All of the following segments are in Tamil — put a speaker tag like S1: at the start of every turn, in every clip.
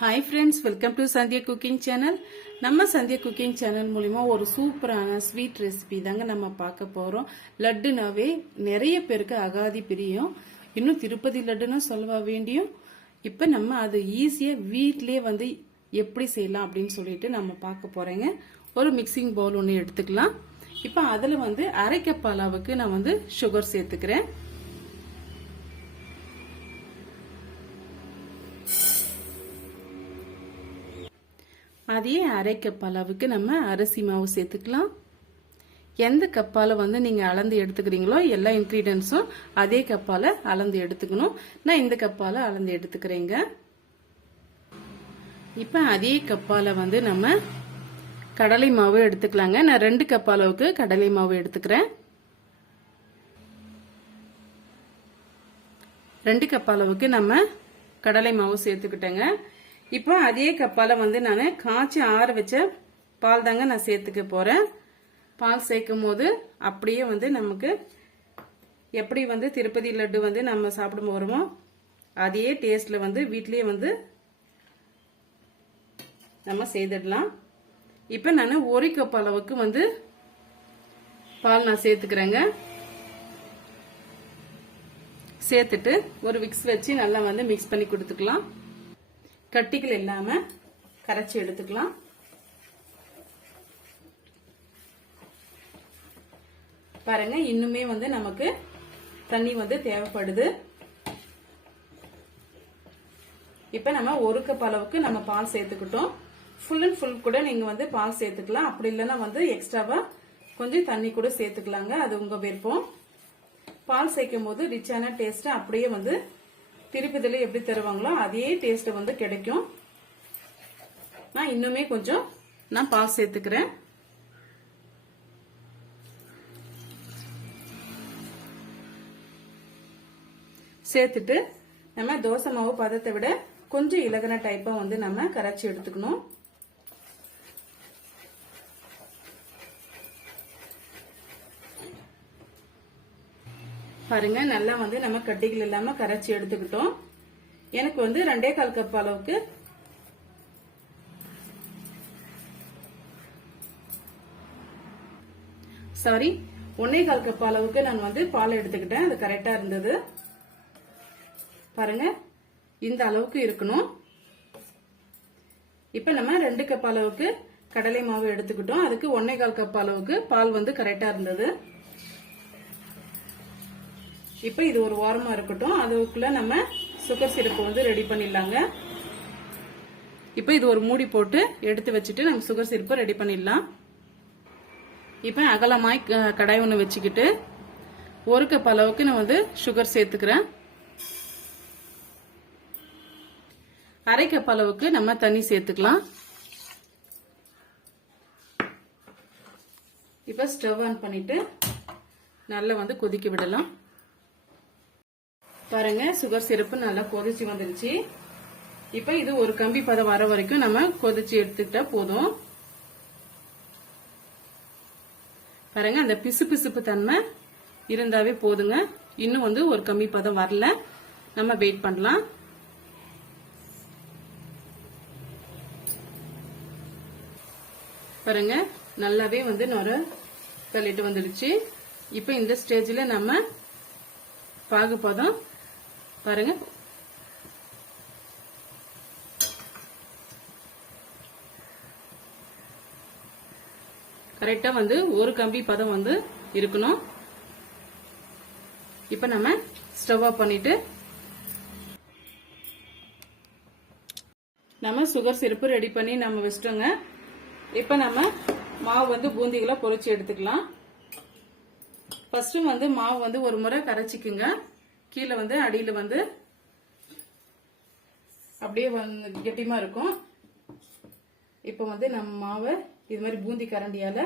S1: Hi friends welcome to Sandhya cooking channel நம்ம சந்தியா குக்கிங் சேனல் மூலிமா ஒரு சூப்பரான ஸ்வீட் ரெசிபி தாங்க நம்ம பார்க்க போகிறோம் லட்டுனாவே நிறைய பேருக்கு அகாதி பிரியம். இன்னும் திருப்பதி லட்டுனா சொல்ல வேண்டியும். இப்போ நம்ம அது ஈஸியாக வீட்டிலே வந்து எப்படி செய்யலாம் அப்படின்னு சொல்லிட்டு நம்ம பார்க்க போகிறேங்க ஒரு மிக்சிங் பவுல் ஒன்று எடுத்துக்கலாம். இப்போ அதில் வந்து அரைக்கப்ப அளவுக்கு நான் வந்து சுகர் சேர்த்துக்கிறேன். அதே அரை கப் அளவுக்கு நம்ம அரிசி மாவு சேர்த்துக்கலாம். எந்த கப்பால் வந்து நீங்கள் அளந்து எடுத்துக்கிறீங்களோ எல்லா இன்க்ரீடியன்ஸும் அதே கப்பால் அளந்து எடுத்துக்கணும். நான் இந்த கப்பால் அளந்து எடுத்துக்கிறேங்க. இப்போ அதே கப்பால் வந்து நம்ம கடலை மாவு எடுத்துக்கலாங்க. நான் ரெண்டு கப் அளவுக்கு கடலை மாவு எடுத்துக்கிறேன். ரெண்டு கப் அளவுக்கு நம்ம கடலை மாவு சேர்த்துக்கிட்டேங்க. இப்போ அதே கப்பால் வந்து நான் காய்ச்சி ஆற வச்ச பால் தாங்க நான் சேர்த்துக்க போகிறேன் பால் சேர்க்கும் போது அப்படியே வந்து நமக்கு எப்படி வந்து திருப்பதி லட்டு வந்து நம்ம சாப்பிடும் போகிறோமோ அதே டேஸ்ட்டில் வந்து வீட்லேயே வந்து நம்ம செய்திடலாம். இப்போ நான் ஒரு கப் அளவுக்கு வந்து பால் நான் சேர்த்துக்கிறேங்க. சேர்த்துட்டு ஒரு விக்ஸ் வச்சு நல்லா வந்து மிக்ஸ் பண்ணி கொடுத்துக்கலாம். கட்டிகள் இல்லாம கரைச்சி எடுத்துக்கலாம். பாருங்க இன்னுமே வந்து நமக்கு தண்ணி வந்து தேவைப்படுது. இப்ப நம்ம ஒரு கப் அளவுக்கு நம்ம பால் சேர்த்துக்கிட்டோம். ஃபுல் அண்ட் ஃபுல் கூட நீங்க வந்து பால் சேர்த்துக்கலாம். அப்படி இல்லைன்னா வந்து எக்ஸ்ட்ராவா கொஞ்சம் தண்ணி கூட சேர்த்துக்கலாங்க. அது உங்க விருப்பம். பால் சேர்க்கும் போது ரிச்சான டேஸ்ட் அப்படியே வந்து திருப்பதில எப்படி தருவாங்களோ அதே டேஸ்ட் வந்து கிடைக்கும். நான் இன்னுமே கொஞ்சம் நான் பால் சேர்த்துக்கிறேன். சேர்த்துட்டு நம்ம தோசை மாவு பதத்தை விட கொஞ்சம் இலகன டைப்பாக வந்து நம்ம கரைச்சி எடுத்துக்கணும். பாருங்க நல்லா வந்து நம்ம கட்டிகள் இல்லாம கரைச்சி எடுத்துக்கிட்டோம். எனக்கு வந்து ரெண்டே கால் கப் அளவுக்கு சாரி ஒன்னே கால் கப் அளவுக்கு நான் வந்து பால் எடுத்துக்கிட்டேன். அது கரெக்டா இருந்தது. பாருங்க இந்த அளவுக்கு இருக்கணும். இப்ப நம்ம ரெண்டு கப் அளவுக்கு கடலை மாவு எடுத்துக்கிட்டோம். அதுக்கு ஒன்னே கால் கப் அளவுக்கு பால் வந்து கரெக்டா இருந்தது. இப்போ இது ஒரு வாரமா இருக்கட்டும். அதுக்குள்ள நம்ம சுகர் சிரப்பு வந்து ரெடி பண்ணிடலாங்க. இப்போ இது ஒரு மூடி போட்டு எடுத்து வச்சுட்டு நம்ம சுகர் சிரப்பை ரெடி பண்ணிடலாம். இப்போ அகலமாய் கடாய் ஒன்று வச்சுக்கிட்டு ஒரு கப் அளவுக்கு நான் வந்து சுகர் சேர்த்துக்கிறேன். அரை கப் அளவுக்கு நம்ம தண்ணி சேர்த்துக்கலாம். இப்போ ஸ்டவ் ஆன் பண்ணிட்டு நல்லா வந்து கொதிக்க விடலாம். பாருங்க சுகர் சிரப்பு நல்லா கொதிச்சு வந்துருச்சு. இப்ப இது ஒரு கம்பி பதம் வர வரைக்கும் நம்ம கொதிச்சு எடுத்துக்கிட்டா போதும். பாருங்க அந்த பிசு பிசுப்பு தன்மை இருந்தாவே போதுங்க. இன்னும் வந்து ஒரு கம்பி பதம் வரல. நம்ம வெயிட் பண்ணலாம். பாருங்க நல்லாவே வந்து நொர தள்ளிட்டு வந்துடுச்சு இப்ப இந்த ஸ்டேஜில் நம்ம பாகுபதம் பாருங்க. கரெக்டா வந்து ஒரு கம்பி பதம் வந்து இருக்கணும். இப்ப நம்ம ஸ்டவ் ஆஃப் பண்ணிட்டு நம்ம சுகர் சிறப்பு ரெடி பண்ணி நம்ம வச்சிட்டோங்க. இப்ப நம்ம மாவு வந்து பூந்திகளை பொறிச்சு எடுத்துக்கலாம். ஃபர்ஸ்ட் வந்து மாவு வந்து ஒரு முறை கரைச்சிக்குங்க. கீழே வந்து அடியில் வந்து அப்படியே வந்து கெட்டிமா இருக்கும். இப்போ வந்து நம்ம மாவை இது மாதிரி பூந்தி கரண்டியால்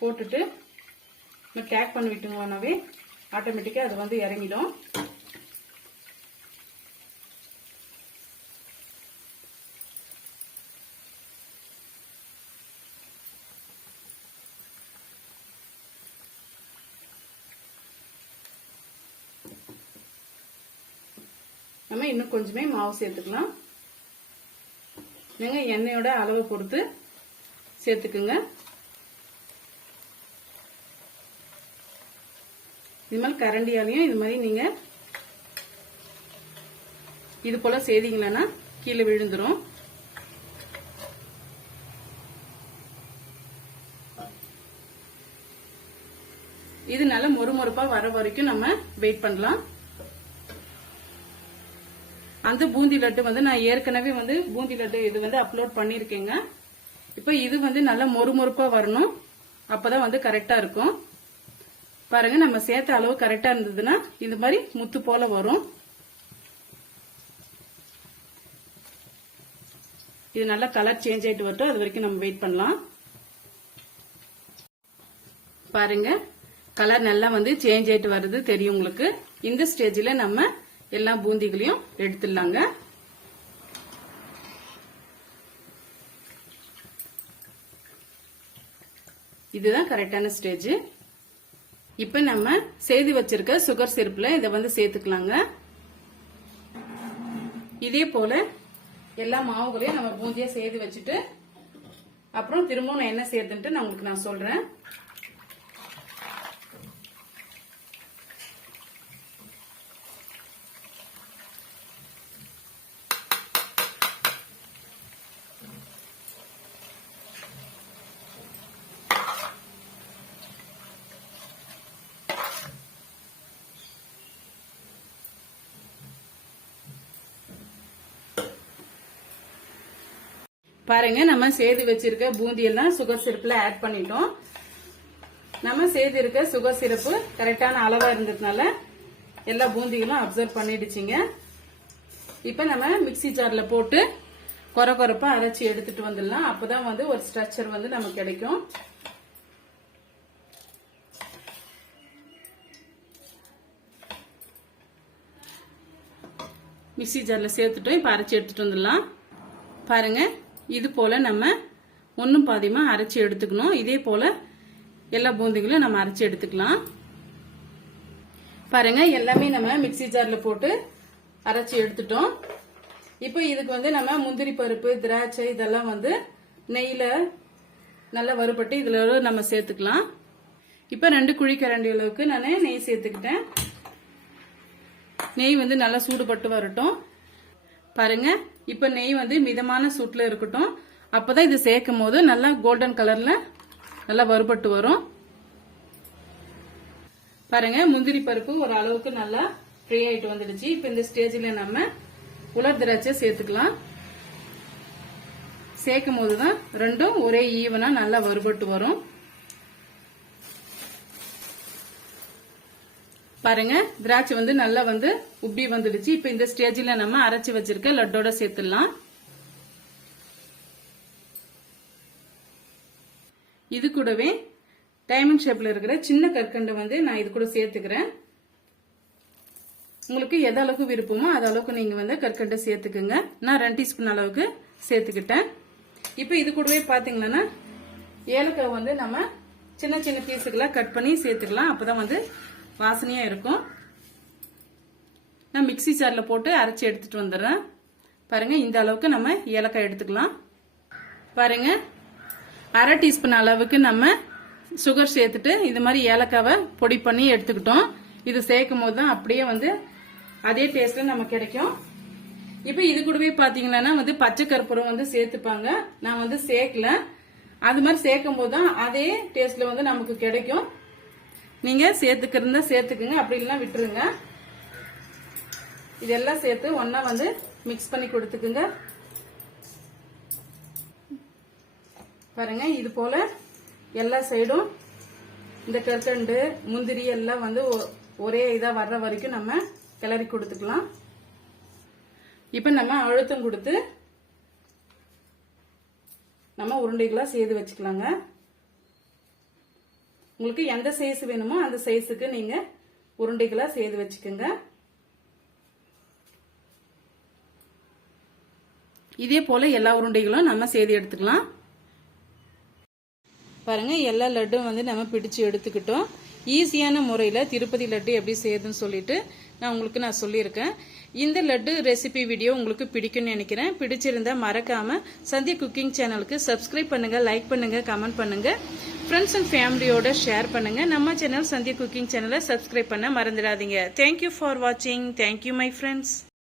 S1: போட்டுட்டு டேக் பண்ணி விட்டுங்கனாவே ஆட்டோமேட்டிக்காக அது வந்து இறங்கிடும். இன்னும் கொஞ்சமே மாவு சேர்த்துக்கலாம். நீங்கள் எண்ணெயோட அளவு பொறுத்து சேர்த்துக்குங்க. இது மாதிரி கரண்டியாலையும் இது மாதிரி நீங்க இது போல செய்தீங்களன்னா கீழே விழுந்துரும். இது நல்லா மொறுமொறுப்பா வர வரைக்கும் நம்ம வெயிட் பண்ணலாம். அந்த பூந்தி லட்டு வந்து நான் ஏற்கனவே வந்து பூந்தி லட்டு இது வந்து அப்லோட் பண்ணியிருக்கேங்க. இப்போ இது வந்து நல்லா மொறுமொறுப்பாக வரணும். அப்போதான் வந்து கரெக்டாக இருக்கும். பாருங்க நம்ம சேர்த்த அளவு கரெக்டாக இருந்ததுன்னா இந்த மாதிரி முத்து போல வரும். இது நல்லா கலர் சேஞ்ச் ஆயிட்டு வரட்டும். அது வரைக்கும் நம்ம வெயிட் பண்ணலாம். பாருங்க கலர் நல்லா வந்து சேஞ்ச் ஆயிட்டு வருது தெரியும் உங்களுக்கு. இந்த ஸ்டேஜில் நம்ம எல்லா பூந்திகளையும் எடுத்துடலாங்க. இதுதான் கரெக்டான ஸ்டேஜ் இப்ப நம்ம செய்து வச்சிருக்க சுகர் சிரப்ல இதை வந்து சேர்த்துக்கலாங்க. இதே போல எல்லா மாவுகளையும் நம்ம பூந்தியா செய்து வச்சுட்டு அப்புறம் திரும்பவும் நான் என்ன செய்யறதுன்ட்டு நான் உங்களுக்கு நான் சொல்றேன். பாருங்க நம்ம செய்து வச்சிருக்க பூந்தி எல்லாம் சுகர் சிரப்புல ஆட் பண்ணிட்டோம். நம்ம செய்திருக்க சுகர் சிரப்பு கரெக்டான அளவா இருந்ததுனால எல்லா பூந்திகளும் அப்சர்வ் பண்ணிடுச்சிங்க. இப்ப நம்ம மிக்ஸி ஜார்ல போட்டு கொர கொரப்பா அரைச்சி எடுத்துட்டு வந்துடலாம். அப்பதான் வந்து ஒரு ஸ்ட்ரக்சர் வந்து நமக்கு கிடைக்கும். மிக்சி ஜார்ல சேர்த்துட்டோம் இப்ப அரைச்சி எடுத்துட்டு வந்துடலாம். பாருங்க. இது போல நம்ம ஒன்றும் பாதியமா அரைச்சி எடுத்துக்கணும். இதே போல எல்லா பூந்திகளும் நம்ம அரைச்சி எடுத்துக்கலாம். பாருங்க எல்லாமே நம்ம மிக்ஸி ஜார்ல போட்டு அரைச்சி எடுத்துட்டோம். இப்போ இதுக்கு வந்து நம்ம முந்திரி பருப்பு திராட்சை இதெல்லாம் வந்து நெய்யில் நல்லா வறுபட்டு இதுல நம்ம சேர்த்துக்கலாம். இப்போ ரெண்டு குழிக்கரண்டி அளவுக்கு நான் நெய் சேர்த்துக்கிட்டேன். நெய் வந்து நல்லா சூடுபட்டு வரட்டும். பாருங்க இப்ப நெய் வந்து மிதமான சூட்ல இருக்கட்டும். அப்பதான் இது சேர்க்கும் போது நல்லா கோல்டன் கலர்ல நல்லா வறுபட்டு வரும். பாருங்க முந்திரி பருப்பு ஒரு அளவுக்கு நல்லா ஃப்ரீ ஆயிட்டு வந்துடுச்சு. இப்ப இந்த ஸ்டேஜ்ல நம்ம உலர் திராட்சை சேர்த்துக்கலாம். சேர்க்கும் போதுதான் ரெண்டும் ஒரே ஈவனா நல்லா வறுபட்டு வரும். பாருங்க திராட்சை வந்து நல்லா வந்து உப்பி வந்துடுச்சு. இப்ப இந்த ஸ்டேஜ்ல நம்ம அரைச்சு வச்சிருக்க லட்டோட சேர்த்துடலாம். இது கூடவே டைமண்ட் ஷேப்ல இருக்கிற சின்ன கற்கண்டை வந்து நான் இது கூட சேர்த்துக்கிறேன். உங்களுக்கு எந்த அளவுக்கு விருப்பமோ அது அளவுக்கு நீங்க வந்து கற்கண்டை சேர்த்துக்குங்க. நான் ரெண்டு டீஸ்பூன் அளவுக்கு சேர்த்துக்கிட்டேன். இப்போ இது கூடவே பாத்தீங்கன்னா ஏலக்காய் வந்து நம்ம சின்ன சின்ன பீஸுக்கெல்லாம் கட் பண்ணி சேர்த்துக்கலாம். அப்பதான் வந்து வாசனையாக இருக்கும். நான் மிக்ஸி ஜாரில் போட்டு அரைச்சி எடுத்துகிட்டு வந்துடுறேன். பாருங்க இந்த அளவுக்கு நம்ம ஏலக்காய் எடுத்துக்கலாம். பாருங்கள் அரை டீஸ்பூன் அளவுக்கு நம்ம சுகர் சேர்த்துட்டு இது மாதிரி ஏலக்காவை பொடி பண்ணி எடுத்துக்கிட்டோம். இது சேர்க்கும் போது தான் அப்படியே வந்து அதே டேஸ்ட்டில் நமக்கு கிடைக்கும். இப்போ இது கூடவே பார்த்தீங்கன்னா வந்து பச்சை கற்பூரம் வந்து சேர்த்துப்பாங்க. நான் வந்து சேர்க்கல. அது மாதிரி சேர்க்கும் போது தான் அதே டேஸ்ட்டில் வந்து நமக்கு கிடைக்கும். நீங்கள் சேர்த்துக்கிறதா சேர்த்துக்குங்க. அப்படி இல்லைன்னா விட்டுருங்க. இதெல்லாம் சேர்த்து ஒன்றா வந்து மிக்ஸ் பண்ணி கொடுத்துக்குங்க. பாருங்க இது போல் எல்லா சைடும் இந்த கற்கண்டு முந்திரி எல்லாம் வந்து ஒ- ஒரே இதாக வர்ற வரைக்கும் நம்ம கிளறி கொடுத்துக்கலாம். இப்போ நம்ம அழுத்தம் கொடுத்து நம்ம உருண்டைகளாக செய்து வச்சுக்கலாங்க. உங்களுக்கு எந்த சைஸ் வேணுமோ அந்த சைஸுக்கு நீங்க உருண்டைகளை செய்து வச்சுக்கோங்க. இதே போல எல்லா உருண்டைகளும் நம்ம செய்து எடுத்துக்கலாம். பாருங்க எல்லா லட்டும் வந்து நம்ம பிடிச்சு எடுத்துக்கிட்டோம். ஈஸியான முறையில் திருப்பதி லட்டு எப்படி செய்யுதுன்னு சொல்லிட்டு நான் உங்களுக்கு நான் சொல்லியிருக்கேன். இந்த லட்டு ரெசிபி வீடியோ உங்களுக்கு பிடிக்கும்னு நினைக்கிறேன். பிடிச்சிருந்தா மறக்காம சந்தியா குக்கிங் சேனலுக்கு சப்ஸ்கிரைப் பண்ணுங்க லைக் பண்ணுங்க கமெண்ட் பண்ணுங்க. ஃப்ரெண்ட்ஸ் அண்ட் ஃபேமிலியோட ஷேர் பண்ணுங்க. நம்ம சேனல் சந்தியா குக்கிங் சேனலை சப்ஸ்கிரைப் பண்ண மறந்துடாதீங்க. தேங்க்யூ ஃபார் வாட்சிங் தேங்க்யூ மை ஃப்ரெண்ட்ஸ்